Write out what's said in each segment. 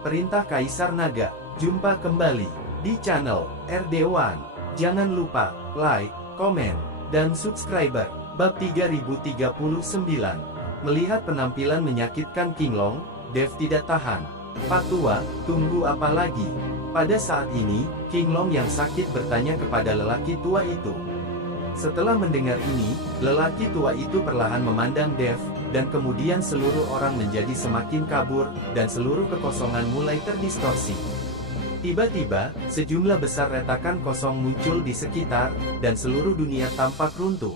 Perintah Kaisar Naga. Jumpa kembali di channel RD1. Jangan lupa like, komen, dan subscribe. Bab 3039. Melihat penampilan menyakitkan King Long, Dev tidak tahan. Pak Tua, tunggu apa lagi? Pada saat ini, King Long yang sakit bertanya kepada lelaki tua itu. Setelah mendengar ini, lelaki tua itu perlahan memandang Dev, dan kemudian seluruh orang menjadi semakin kabur, dan seluruh kekosongan mulai terdistorsi. Tiba-tiba, sejumlah besar retakan kosong muncul di sekitar, dan seluruh dunia tampak runtuh.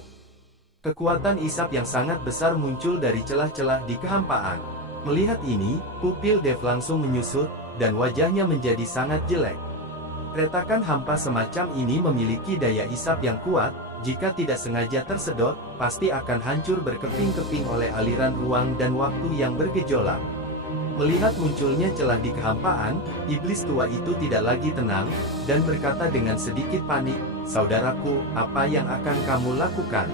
Kekuatan isap yang sangat besar muncul dari celah-celah di kehampaan. Melihat ini, pupil Dev langsung menyusut, dan wajahnya menjadi sangat jelek. Retakan hampa semacam ini memiliki daya isap yang kuat, jika tidak sengaja tersedot, pasti akan hancur berkeping-keping oleh aliran ruang dan waktu yang bergejolak. Melihat munculnya celah di kehampaan, iblis tua itu tidak lagi tenang, dan berkata dengan sedikit panik, "Saudaraku, apa yang akan kamu lakukan?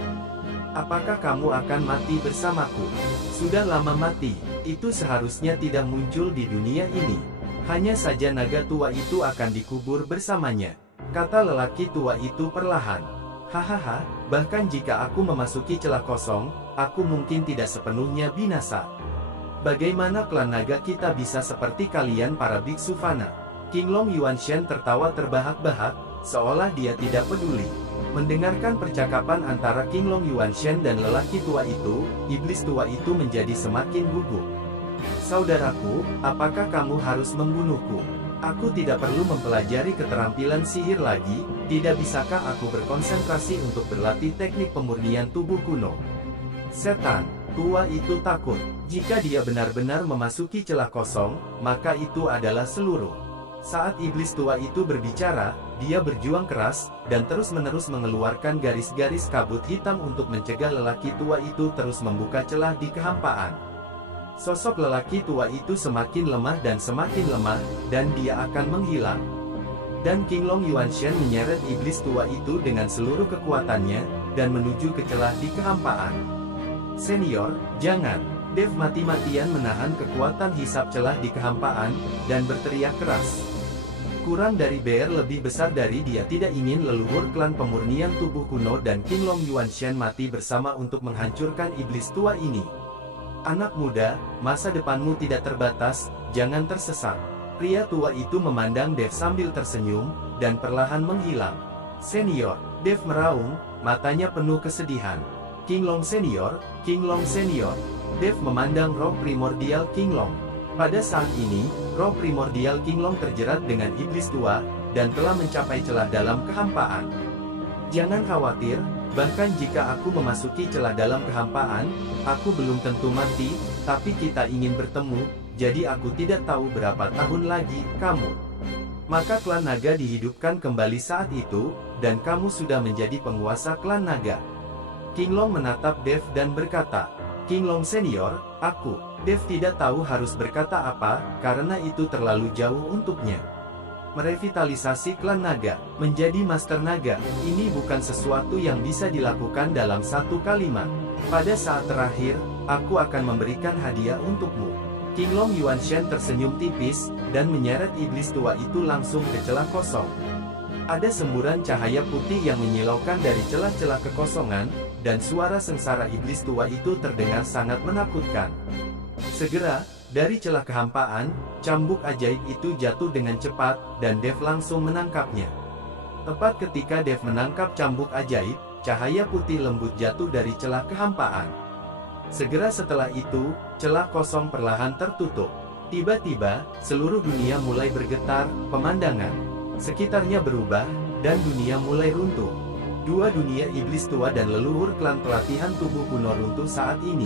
Apakah kamu akan mati bersamaku? Sudah lama mati, itu seharusnya tidak muncul di dunia ini. Hanya saja naga tua itu akan dikubur bersamanya," kata lelaki tua itu perlahan. "Hahaha, bahkan jika aku memasuki celah kosong, aku mungkin tidak sepenuhnya binasa. Bagaimana klan naga kita bisa seperti kalian para biksu fana?" King Long Yuanshen tertawa terbahak-bahak, seolah dia tidak peduli. Mendengarkan percakapan antara King Long Yuanshen dan lelaki tua itu, iblis tua itu menjadi semakin gugup. "Saudaraku, apakah kamu harus membunuhku? Aku tidak perlu mempelajari keterampilan sihir lagi, tidak bisakah aku berkonsentrasi untuk berlatih teknik pemurnian tubuh kuno?" Setan tua itu takut. Jika dia benar-benar memasuki celah kosong, maka itu adalah seluruh. Saat iblis tua itu berbicara, dia berjuang keras, dan terus-menerus mengeluarkan garis-garis kabut hitam untuk mencegah lelaki tua itu terus membuka celah di kehampaan. Sosok lelaki tua itu semakin lemah, dan dia akan menghilang. Dan King Long Yuanshen menyeret iblis tua itu dengan seluruh kekuatannya, dan menuju ke celah di kehampaan. "Senior, jangan!" Dev mati-matian menahan kekuatan hisap celah di kehampaan, dan berteriak keras. Kurang dari bear lebih besar dari dia tidak ingin leluhur klan pemurnian tubuh kuno dan King Long Yuanshen mati bersama untuk menghancurkan iblis tua ini. "Anak muda, masa depanmu tidak terbatas, jangan tersesat." Pria tua itu memandang Dev sambil tersenyum, dan perlahan menghilang. "Senior," Dev meraung, matanya penuh kesedihan. "King Long Senior, King Long Senior." Dev memandang roh primordial King Long. Pada saat ini, roh primordial King Long terjerat dengan iblis tua, dan telah mencapai celah dalam kehampaan. "Jangan khawatir, bahkan jika aku memasuki celah dalam kehampaan, aku belum tentu mati, tapi kita ingin bertemu, jadi aku tidak tahu berapa tahun lagi, kamu." Maka klan naga dihidupkan kembali saat itu, dan kamu sudah menjadi penguasa klan naga. King Long menatap Dev dan berkata, "King Long Senior, aku." Dev tidak tahu harus berkata apa, karena itu terlalu jauh untuknya. Merevitalisasi klan naga, menjadi master naga, ini bukan sesuatu yang bisa dilakukan dalam satu kalimat. Pada saat terakhir, aku akan memberikan hadiah untukmu. King Long Yuanshen tersenyum tipis, dan menyeret iblis tua itu langsung ke celah kosong. Ada semburan cahaya putih yang menyilaukan dari celah-celah kekosongan, dan suara sengsara iblis tua itu terdengar sangat menakutkan. Segera, dari celah kehampaan, cambuk ajaib itu jatuh dengan cepat, dan Dev langsung menangkapnya. Tepat ketika Dev menangkap cambuk ajaib, cahaya putih lembut jatuh dari celah kehampaan. Segera setelah itu, celah kosong perlahan tertutup. Tiba-tiba, seluruh dunia mulai bergetar, pemandangan sekitarnya berubah, dan dunia mulai runtuh. Dua dunia iblis tua dan leluhur klan pelatihan tubuh kuno runtuh saat ini.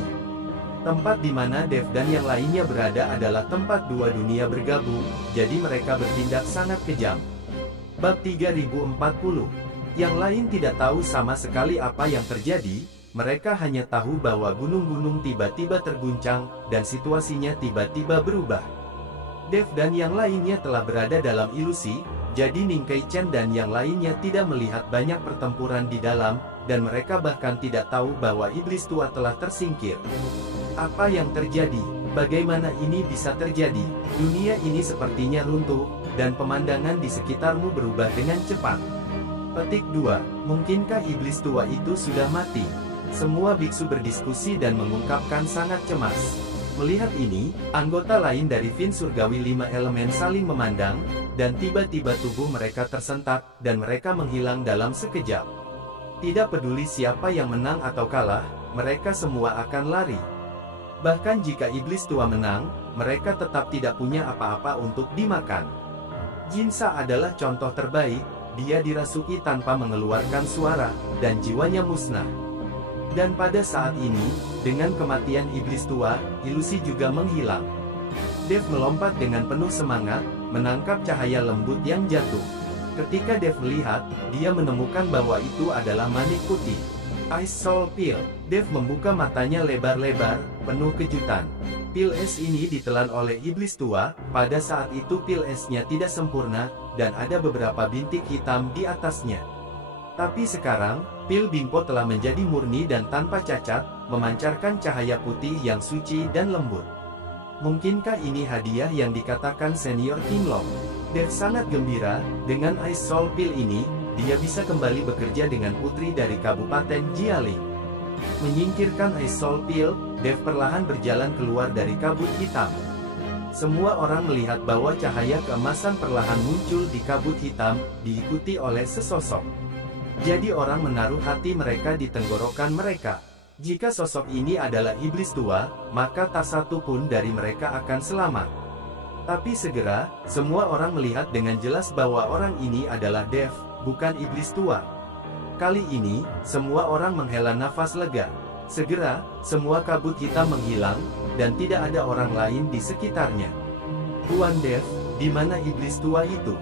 Tempat di mana Dev dan yang lainnya berada adalah tempat dua dunia bergabung, jadi mereka bertindak sangat kejam. Bab 3040. Yang lain tidak tahu sama sekali apa yang terjadi, mereka hanya tahu bahwa gunung-gunung tiba-tiba terguncang, dan situasinya tiba-tiba berubah. Dev dan yang lainnya telah berada dalam ilusi, jadi Ning Kai Chen dan yang lainnya tidak melihat banyak pertempuran di dalam, dan mereka bahkan tidak tahu bahwa iblis tua telah tersingkir. Apa yang terjadi? Bagaimana ini bisa terjadi? Dunia ini sepertinya runtuh, dan pemandangan di sekitarmu berubah dengan cepat. Petik 2. Mungkinkah iblis tua itu sudah mati? Semua biksu berdiskusi dan mengungkapkan sangat cemas. Melihat ini, anggota lain dari Fin Surgawi 5 elemen saling memandang, dan tiba-tiba tubuh mereka tersentak, dan mereka menghilang dalam sekejap. Tidak peduli siapa yang menang atau kalah, mereka semua akan lari. Bahkan jika iblis tua menang, mereka tetap tidak punya apa-apa untuk dimakan. Jinsa adalah contoh terbaik, dia dirasuki tanpa mengeluarkan suara, dan jiwanya musnah. Dan pada saat ini, dengan kematian iblis tua, ilusi juga menghilang. Dev melompat dengan penuh semangat, menangkap cahaya lembut yang jatuh. Ketika Dev melihat, dia menemukan bahwa itu adalah manik putih. Ice Soul Pill. Dev membuka matanya lebar-lebar, penuh kejutan. Pil es ini ditelan oleh iblis tua. Pada saat itu pil esnya tidak sempurna, dan ada beberapa bintik hitam di atasnya. Tapi sekarang, pil Bingpo telah menjadi murni dan tanpa cacat, memancarkan cahaya putih yang suci dan lembut. Mungkinkah ini hadiah yang dikatakan senior King Long? Dev sangat gembira, dengan Ice Soul Pill ini, dia bisa kembali bekerja dengan putri dari Kabupaten Jialing. Menyingkirkan Ice Soul Pill, Dev perlahan berjalan keluar dari kabut hitam. Semua orang melihat bahwa cahaya keemasan perlahan muncul di kabut hitam, diikuti oleh sesosok. Jadi orang menaruh hati mereka di tenggorokan mereka. Jika sosok ini adalah iblis tua, maka tak satu pun dari mereka akan selamat. Tapi segera, semua orang melihat dengan jelas bahwa orang ini adalah Dev, bukan iblis tua. Kali ini, semua orang menghela nafas lega. Segera, semua kabut hitam menghilang, dan tidak ada orang lain di sekitarnya. Tuan Dev, di mana iblis tua itu?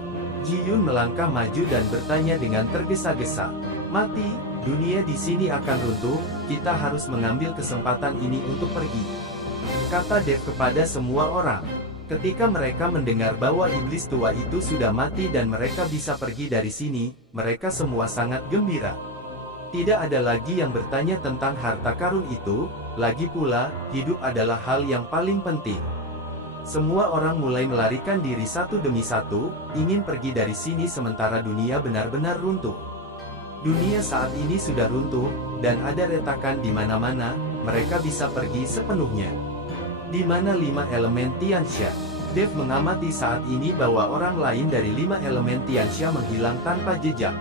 Ji Yun melangkah maju dan bertanya dengan tergesa-gesa. Mati, dunia di sini akan runtuh, kita harus mengambil kesempatan ini untuk pergi. Kata Dev kepada semua orang. Ketika mereka mendengar bahwa iblis tua itu sudah mati dan mereka bisa pergi dari sini, mereka semua sangat gembira. Tidak ada lagi yang bertanya tentang harta karun itu, lagi pula, hidup adalah hal yang paling penting. Semua orang mulai melarikan diri satu demi satu, ingin pergi dari sini sementara dunia benar-benar runtuh. Dunia saat ini sudah runtuh, dan ada retakan di mana-mana, mereka bisa pergi sepenuhnya. Di mana 5 elemen Tianxia? Dev mengamati saat ini bahwa orang lain dari 5 elemen Tianxia menghilang tanpa jejak.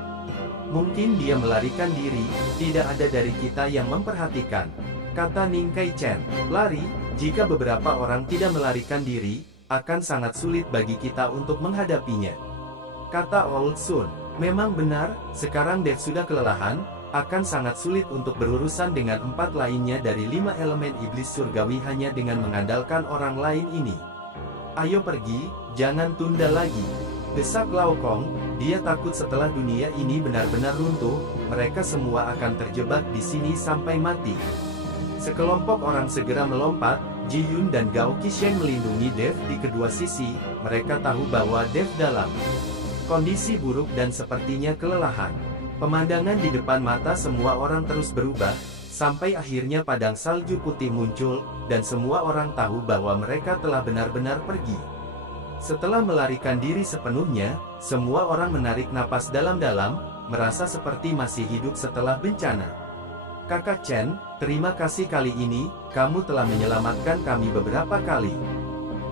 Mungkin dia melarikan diri, tidak ada dari kita yang memperhatikan. Kata Ning Kai Chen, lari, jika beberapa orang tidak melarikan diri, akan sangat sulit bagi kita untuk menghadapinya. Kata Old Sun, memang benar, sekarang Dev sudah kelelahan, akan sangat sulit untuk berurusan dengan 4 lainnya dari 5 elemen iblis surgawi hanya dengan mengandalkan orang lain ini. Ayo pergi, jangan tunda lagi. Desak Lao Kong, dia takut setelah dunia ini benar-benar runtuh, mereka semua akan terjebak di sini sampai mati. Sekelompok orang segera melompat, Ji Yun dan Gao Qisheng melindungi Dev di kedua sisi, mereka tahu bahwa Dev dalam kondisi buruk dan sepertinya kelelahan. Pemandangan di depan mata semua orang terus berubah, sampai akhirnya padang salju putih muncul, dan semua orang tahu bahwa mereka telah benar-benar pergi. Setelah melarikan diri sepenuhnya, semua orang menarik napas dalam-dalam, merasa seperti masih hidup setelah bencana. Kakak Chen, terima kasih kali ini, kamu telah menyelamatkan kami beberapa kali.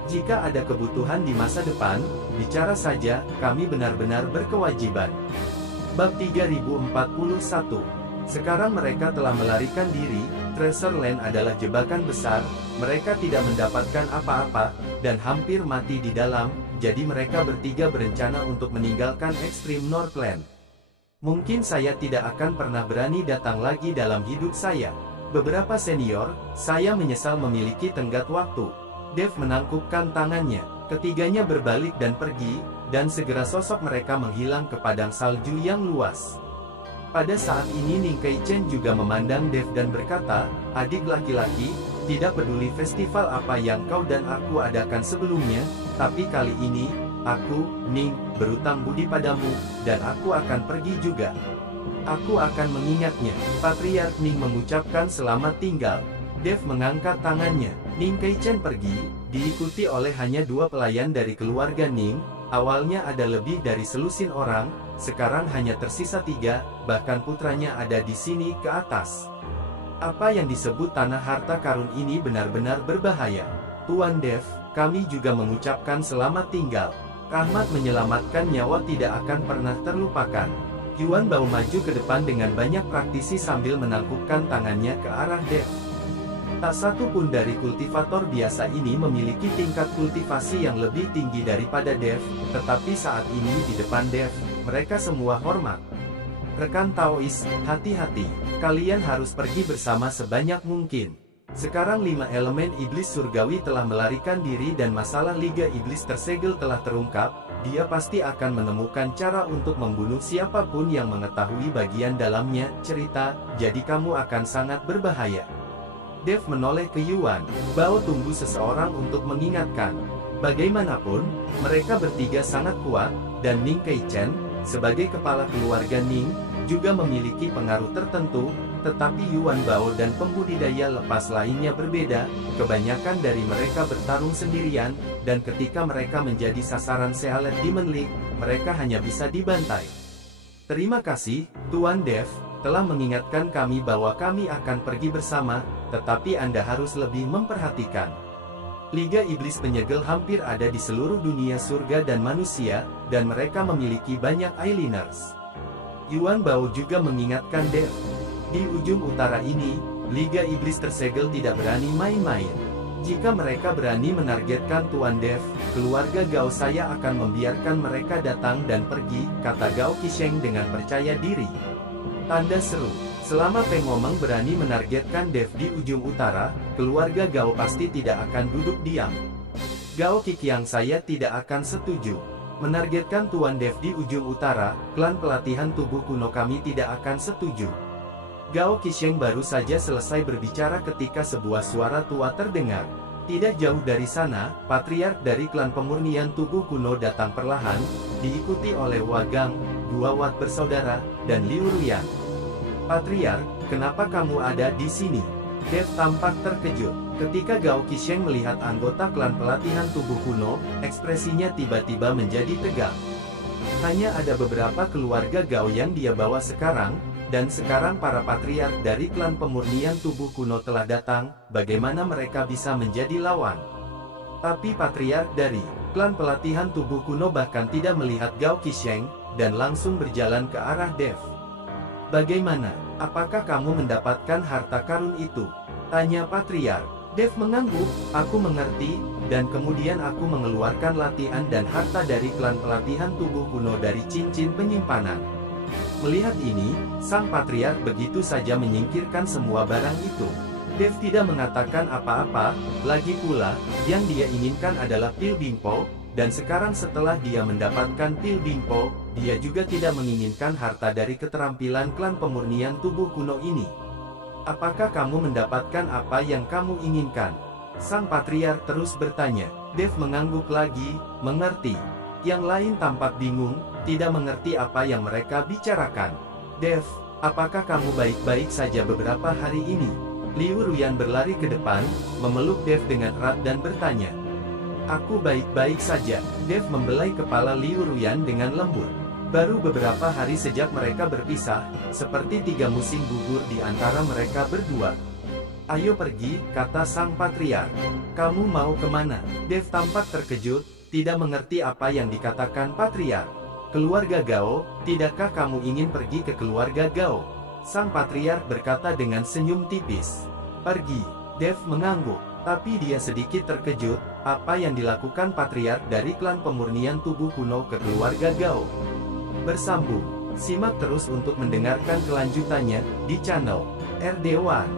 Jika ada kebutuhan di masa depan, bicara saja, kami benar-benar berkewajiban. Bab 3041. Sekarang mereka telah melarikan diri, Treasure Land adalah jebakan besar, mereka tidak mendapatkan apa-apa, dan hampir mati di dalam, jadi mereka bertiga berencana untuk meninggalkan Extreme Northland. Mungkin saya tidak akan pernah berani datang lagi dalam hidup saya. Beberapa senior, saya menyesal memiliki tenggat waktu. Dev menangkupkan tangannya, ketiganya berbalik dan pergi, dan segera sosok mereka menghilang ke padang salju yang luas. Pada saat ini Ning Kai Chen juga memandang Dev dan berkata, adik laki-laki, tidak peduli festival apa yang kau dan aku adakan sebelumnya, tapi kali ini, aku, Ning, berutang budi padamu, dan aku akan pergi juga. Aku akan mengingatnya. Patriark Ning mengucapkan selamat tinggal. Dev mengangkat tangannya. Ning Kaichen pergi, diikuti oleh hanya 2 pelayan dari keluarga Ning. Awalnya ada lebih dari selusin orang, sekarang hanya tersisa 3, bahkan putranya ada di sini ke atas. Apa yang disebut tanah harta karun ini benar-benar berbahaya. Tuan Dev, kami juga mengucapkan selamat tinggal. Rahmat menyelamatkan nyawa tidak akan pernah terlupakan. Yuan Bao maju ke depan dengan banyak praktisi sambil menangkupkan tangannya ke arah Dev. Tak satu pun dari kultivator biasa ini memiliki tingkat kultivasi yang lebih tinggi daripada Dev, tetapi saat ini di depan Dev, mereka semua hormat. Rekan Taois, hati-hati, kalian harus pergi bersama sebanyak mungkin. Sekarang 5 elemen iblis surgawi telah melarikan diri dan masalah Liga Iblis tersegel telah terungkap, dia pasti akan menemukan cara untuk membunuh siapapun yang mengetahui bagian dalamnya, cerita, jadi kamu akan sangat berbahaya. Dev menoleh ke Yuan Bao, tunggu seseorang untuk mengingatkan. Bagaimanapun, mereka bertiga sangat kuat, dan Ning Kaichen, sebagai kepala keluarga Ning, juga memiliki pengaruh tertentu, tetapi Yuan Bao dan pembudidaya lepas lainnya berbeda, kebanyakan dari mereka bertarung sendirian, dan ketika mereka menjadi sasaran Sealet Demon League, mereka hanya bisa dibantai. Terima kasih, Tuan Dev, telah mengingatkan kami bahwa kami akan pergi bersama, tetapi Anda harus lebih memperhatikan. Liga Iblis Penyegel hampir ada di seluruh dunia surga dan manusia, dan mereka memiliki banyak eyeliners. Yuan Bao juga mengingatkan Dev. Di ujung utara ini, Liga Iblis tersegel tidak berani main-main. Jika mereka berani menargetkan Tuan Dev, keluarga Gao saya akan membiarkan mereka datang dan pergi, kata Gao Qisheng dengan percaya diri. Tanda seru. Selama Peng Momeng berani menargetkan Dev di ujung utara, keluarga Gao pasti tidak akan duduk diam. Gao Qiqiang saya tidak akan setuju. Menargetkan Tuan Dev di ujung utara, klan pelatihan tubuh kuno kami tidak akan setuju. Gao Qisheng baru saja selesai berbicara ketika sebuah suara tua terdengar. Tidak jauh dari sana, patriark dari klan pemurnian tubuh kuno datang perlahan, diikuti oleh Wagang, 2 Wat bersaudara, dan Liu Ruyan. Patriark, kenapa kamu ada di sini? Dev tampak terkejut. Ketika Gao Qisheng melihat anggota klan pelatihan tubuh kuno, ekspresinya tiba-tiba menjadi tegang. Hanya ada beberapa keluarga Gao yang dia bawa sekarang, dan sekarang para patriark dari klan pemurnian tubuh kuno telah datang, bagaimana mereka bisa menjadi lawan? Tapi patriark dari klan pelatihan tubuh kuno bahkan tidak melihat Gao Qisheng, dan langsung berjalan ke arah Dev. Bagaimana? Apakah kamu mendapatkan harta karun itu? Tanya patriark. Dev mengangguk, aku mengerti, dan kemudian aku mengeluarkan latihan dan harta dari klan pelatihan tubuh kuno dari cincin penyimpanan. Melihat ini, sang patriark begitu saja menyingkirkan semua barang itu. Dev tidak mengatakan apa-apa, lagi pula, yang dia inginkan adalah pil Bingpo, dan sekarang setelah dia mendapatkan pil Bingpo, dia juga tidak menginginkan harta dari keterampilan klan pemurnian tubuh kuno ini. Apakah kamu mendapatkan apa yang kamu inginkan? Sang patriark terus bertanya. Dev mengangguk lagi, mengerti. Yang lain tampak bingung, tidak mengerti apa yang mereka bicarakan. Dev, apakah kamu baik-baik saja beberapa hari ini? Liu Ruyan berlari ke depan, memeluk Dev dengan erat dan bertanya. Aku baik-baik saja. Dev membelai kepala Liu Ruyan dengan lembut. Baru beberapa hari sejak mereka berpisah, seperti 3 musim gugur di antara mereka berdua. Ayo pergi, kata sang patriark. Kamu mau kemana? Dev tampak terkejut, tidak mengerti apa yang dikatakan patriark. Keluarga Gao, tidakkah kamu ingin pergi ke keluarga Gao? Sang patriark berkata dengan senyum tipis. Pergi. Dev mengangguk, tapi dia sedikit terkejut, apa yang dilakukan patriark dari klan pemurnian tubuh kuno ke keluarga Gao. Bersambung. Simak terus untuk mendengarkan kelanjutannya, di channel RD1.